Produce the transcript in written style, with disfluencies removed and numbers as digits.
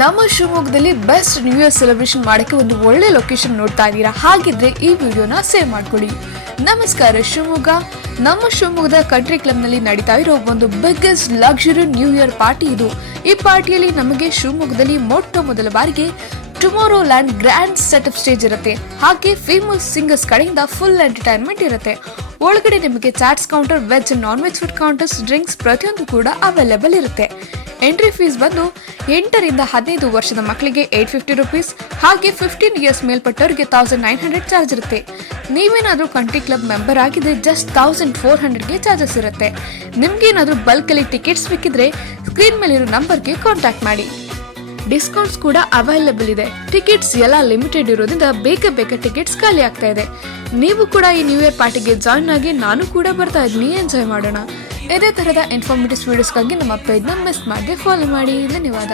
ನಮ್ಮ ಶಿವಮೊಗ್ಗದಲ್ಲಿ best new year celebration ಮಾಡಕ್ಕೆ ಒಂದು ಒಳ್ಳೆ ಲೊಕೇಶನ್ ನೋಡ್ತಾ ಇದ್ದೀರಾ? ಹಾಗಿದ್ರೆ ಈ ವಿಡಿಯೋನ ಸೇವ್ ಮಾಡ್ಕೊಳ್ಳಿ. ನಮಸ್ಕಾರ ಶಿವಮೊಗ್ಗ. ನಮ್ಮ ಶಿವಮೊಗ್ಗದ ಕಂಟ್ರಿ ಕ್ಲಬ್ ನಲ್ಲಿ ನಡೀತಾ ಇರೋ ಒಂದು biggest luxury new year party ಇದು. ಈ ಪಾರ್ಟಿಯಲ್ಲಿ ನಮಗೆ ಶಿವಮೊಗ್ಗದಲ್ಲಿ ಮೊದಲ ಬಾರಿಗೆ Tomorrowland grand setup stage ಇರುತ್ತೆ. ಹಾಗೆ ಫೇಮಸ್ ಸಿಂಗರ್ಸ್ ಕಡೆಯಿಂದ ಫುಲ್ ಎಂಟರ್ಟೈನ್ಮೆಂಟ್ ಇರುತ್ತೆ. ಒಳಗಡೆ ನಿಮಗೆ chats counter, veg non veg food counters, drinks ಪ್ರತಿಯೊಂದು ಕೂಡ ಅವೈಲೇಬಲ್ ಇರುತ್ತೆ. ಎಂಟ್ರಿ ಫೀಸ್ ಬಂದು 8 ರಿಂದ 15 ವರ್ಷದ ಮಕ್ಕಳಿಗೆ 850 ರುಪೀಸ್, ಹಾಗೆ 15 ಇಯರ್ಸ್ ಮೇಲ್ಪಟ್ಟವರಿಗೆ 1900 ಚಾರ್ಜ್ ಇರುತ್ತೆ. ನೀವೇನಾದ್ರೂ ಕಂಟ್ರಿ ಕ್ಲಬ್ ಮೆಂಬರ್ ಆಗಿದ್ರೆ ಜಸ್ಟ್ 1400ಗೆ ಚಾರ್ಜಸ್ ಇರುತ್ತೆ. ನಿಮ್ಗೇನಾದ್ರೂ ಬಲ್ಕ್ ಅಲ್ಲಿ ಟಿಕೆಟ್ಸ್ ಬೇಕಿದ್ರೆ ಸ್ಕ್ರೀನ್ ಮೇಲಿರೋ ನಂಬರ್ಗೆ ಕಾಂಟ್ಯಾಕ್ಟ್ ಮಾಡಿ. ಡಿಸ್ಕೌಂಟ್ಸ್ ಕೂಡ ಅವೈಲೇಬಲ್ ಇದೆ. ಟಿಕೆಟ್ಸ್ ಎಲ್ಲ ಲಿಮಿಟೆಡ್ ಇರೋದ್ರಿಂದ ಬೇಗ ಟಿಕೆಟ್ಸ್ ಖಾಲಿ ಆಗ್ತಾ ಇದೆ. ನೀವು ಕೂಡ ಈ ನ್ಯೂ ಇಯರ್ ಪಾರ್ಟಿಗೆ ಜಾಯ್ನ್ ಆಗಿ ನಾನು ಕೂಡ ಬರ್ತಾ ಇದ್ದೀನಿ. ಎಂಜಾಯ್ ಮಾಡೋಣ. ಇದೇ ತರಹದ ಇನ್ಫಾರ್ಮೇಟಿವ್ ವಿಡಿಯೋಸ್ಗಾಗಿ ನಮ್ಮ ಪೇಜ್ನ ಮಿಸ್ ಮಾಡದೆ ಫಾಲೋ ಮಾಡಿ. ಧನ್ಯವಾದ.